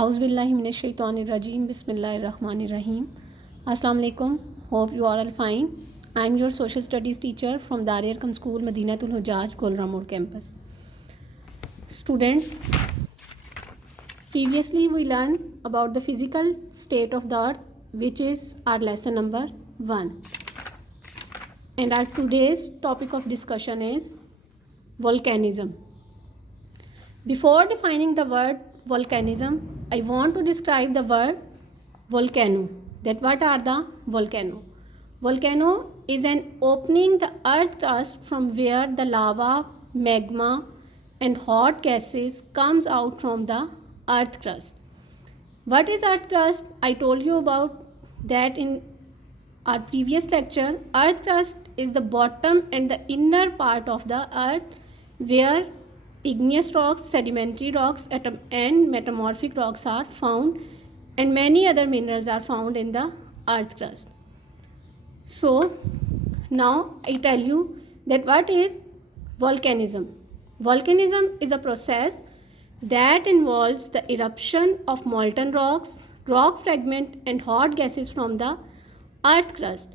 Auzubillahiminash-shaytanir-rajim. Bismillahir-rahmanir-rahim. Assalamu alaikum. Hope you are all fine. I am your social studies teacher from Darul School, Madinatul Hujaj, Golra Road campus. Students, previously we learned about the physical state of the earth, which is our lesson number 1. And our today's topic of discussion is volcanism. Before defining the word volcanism, I want to describe the word volcano. That what are the volcano? Volcano is an opening the earth crust from where the lava, magma and hot gases comes out from the earth crust. What is earth crust? I told you about that in our previous lecture. Earth crust is the bottom and the inner part of the earth where igneous rocks, sedimentary rocks and metamorphic rocks are found, and many other minerals are found in the earth crust. So now I tell you that what is volcanism. Volcanism is a process that involves the eruption of molten rocks, rock fragment and hot gases from the earth crust.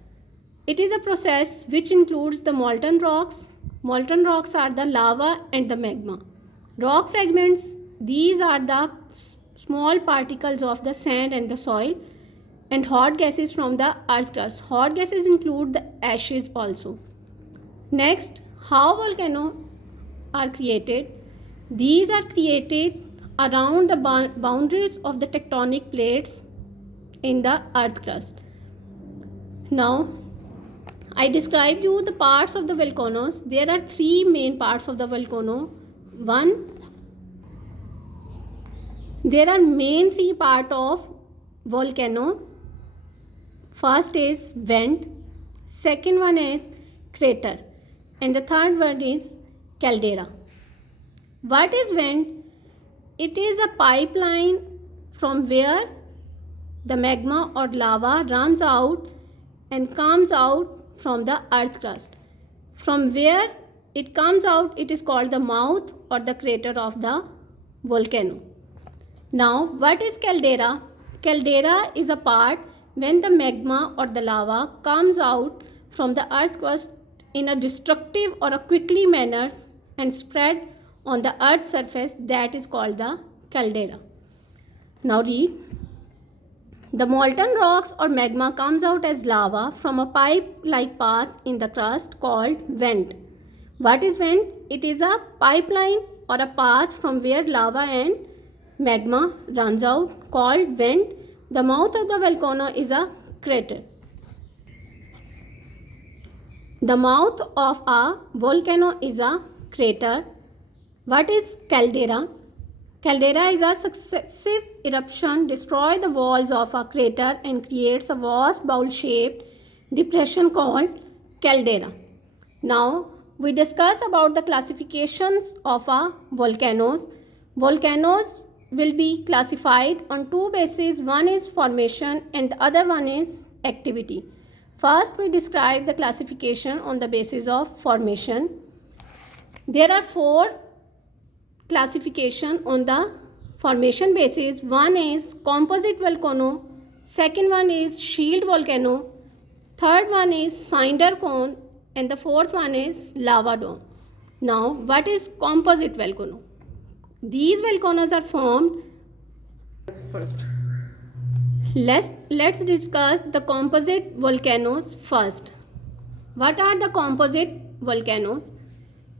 It is a process which includes the molten rocks. Molten rocks are the lava and the magma. Rock fragments, these are the small particles of the sand and the soil, and hot gases from the earth crust. Hot gases include the ashes also. Next, how volcanoes are created? These are created around the boundaries of the tectonic plates in the earth crust. Now, I describe you the parts of the volcanoes. There are 3 main parts of the volcano. There are main 3 parts of volcano. First is vent, second one is crater, and the third one is caldera. What is vent? It is a pipeline from where the magma or lava runs out and comes out from the earth crust. From where it comes out, it is called the mouth or the crater of the volcano. Now, what is caldera? Caldera is a part when the magma or the lava comes out from the earth crust in a destructive or a quickly manner and spread on the earth's surface. That is called the caldera. Now read. The molten rocks or magma comes out as lava from a pipe-like path in the crust called vent. What is vent? It is a pipeline or a path from where lava and magma runs out called vent. The mouth of the volcano is a crater. The mouth of a volcano is a crater. What is caldera? Caldera is a successive eruption destroy the walls of a crater and creates a vast bowl-shaped depression called caldera. Now we discuss about the classifications of a volcanoes. Volcanoes will be classified on 2 bases. One is formation and the other one is activity. First, we describe the classification on the basis of formation. There are 4 classification on the formation basis. One is composite volcano, second one is shield volcano, third one is cinder cone, and the fourth one is lava dome. Now, what is composite volcano? These volcanoes are formed. First, let's discuss the composite volcanoes first. What are the composite volcanoes?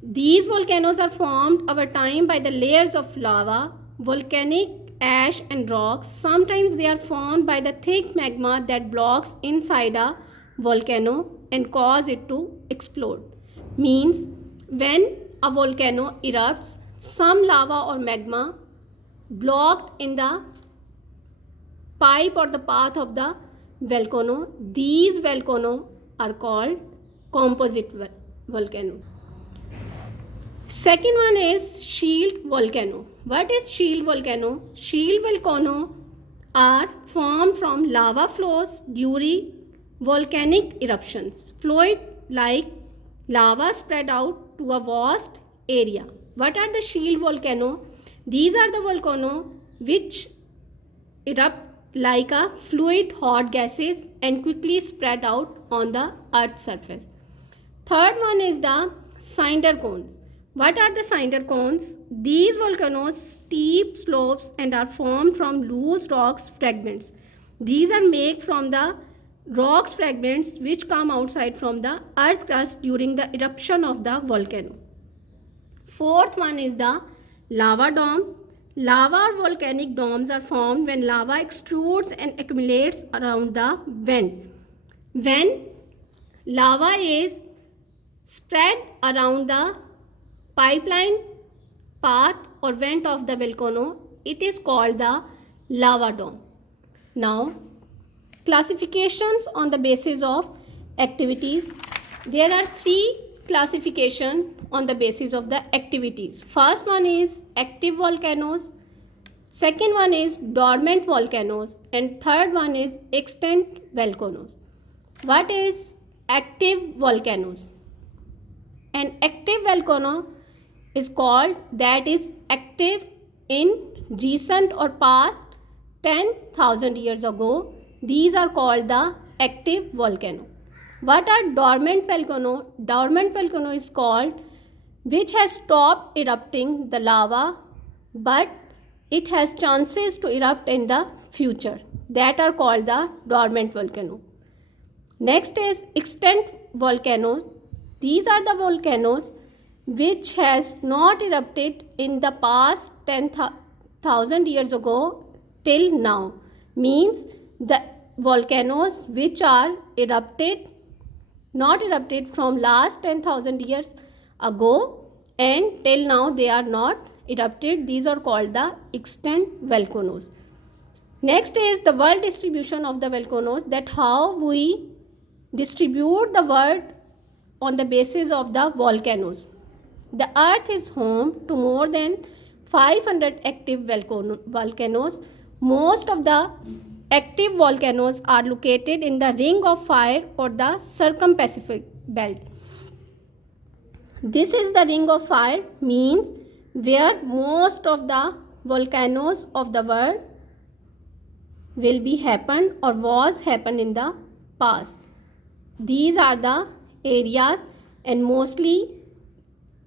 These volcanoes are formed over time by the layers of lava, volcanic ash and rocks. Sometimes they are formed by the thick magma that blocks inside a volcano and cause it to explode. Means when a volcano erupts, some lava or magma blocked in the pipe or the path of the volcano. These volcanoes are called composite volcano. Second one is shield volcano. What is shield volcano? Shield volcano are formed from lava flows during volcanic eruptions. Fluid like lava spread out to a vast area. What are the shield volcano? These are the volcano which erupt like a fluid hot gases and quickly spread out on the earth's surface. Third one is the cinder cones. What are the cinder cones? These volcanoes steep slopes and are formed from loose rocks fragments. These are made from the rocks fragments which come outside from the earth crust during the eruption of the volcano. Fourth one is the lava dome. Lava or volcanic domes are formed when lava extrudes and accumulates around the vent. When lava is spread around the pipeline path or vent of the volcano, it is called the lava dome. Now, classifications on the basis of activities. There are three classification on the basis of the activities. First one is active volcanoes, second one is dormant volcanoes, and third one is extinct volcanoes. What is active volcanoes? An active volcano is called that is active in recent or past 10,000 years ago. These are called the active volcano. What are dormant volcano? Dormant volcano is called which has stopped erupting the lava but it has chances to erupt in the future. That are called the dormant volcano. Next is extinct volcanoes. These are the volcanoes which has not erupted in the past 10,000 years ago till now. Means the volcanoes which are not erupted from last 10,000 years ago and till now they are not erupted. These are called the extinct volcanoes. Next is the world distribution of the volcanoes, that how we distribute the world on the basis of the volcanoes. The earth is home to more than 500 active volcanoes. Most of the active volcanoes are located in the ring of fire or the circum-Pacific belt. This is the ring of fire, means where most of the volcanoes of the world will be happened or was happened in the past. These are the areas, and mostly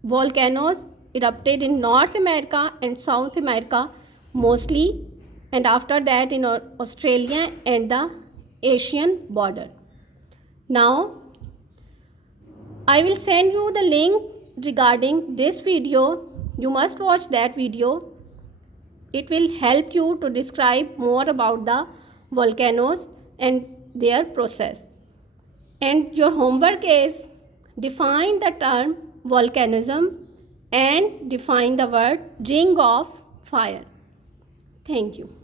volcanoes erupted in North America and South America mostly, and after that in Australia and the Asian border. Now I will send you the link regarding this video. You must watch that video. It will help you to describe more about the volcanoes and their process. And your homework is define the term volcanism and define the word ring of fire. Thank you.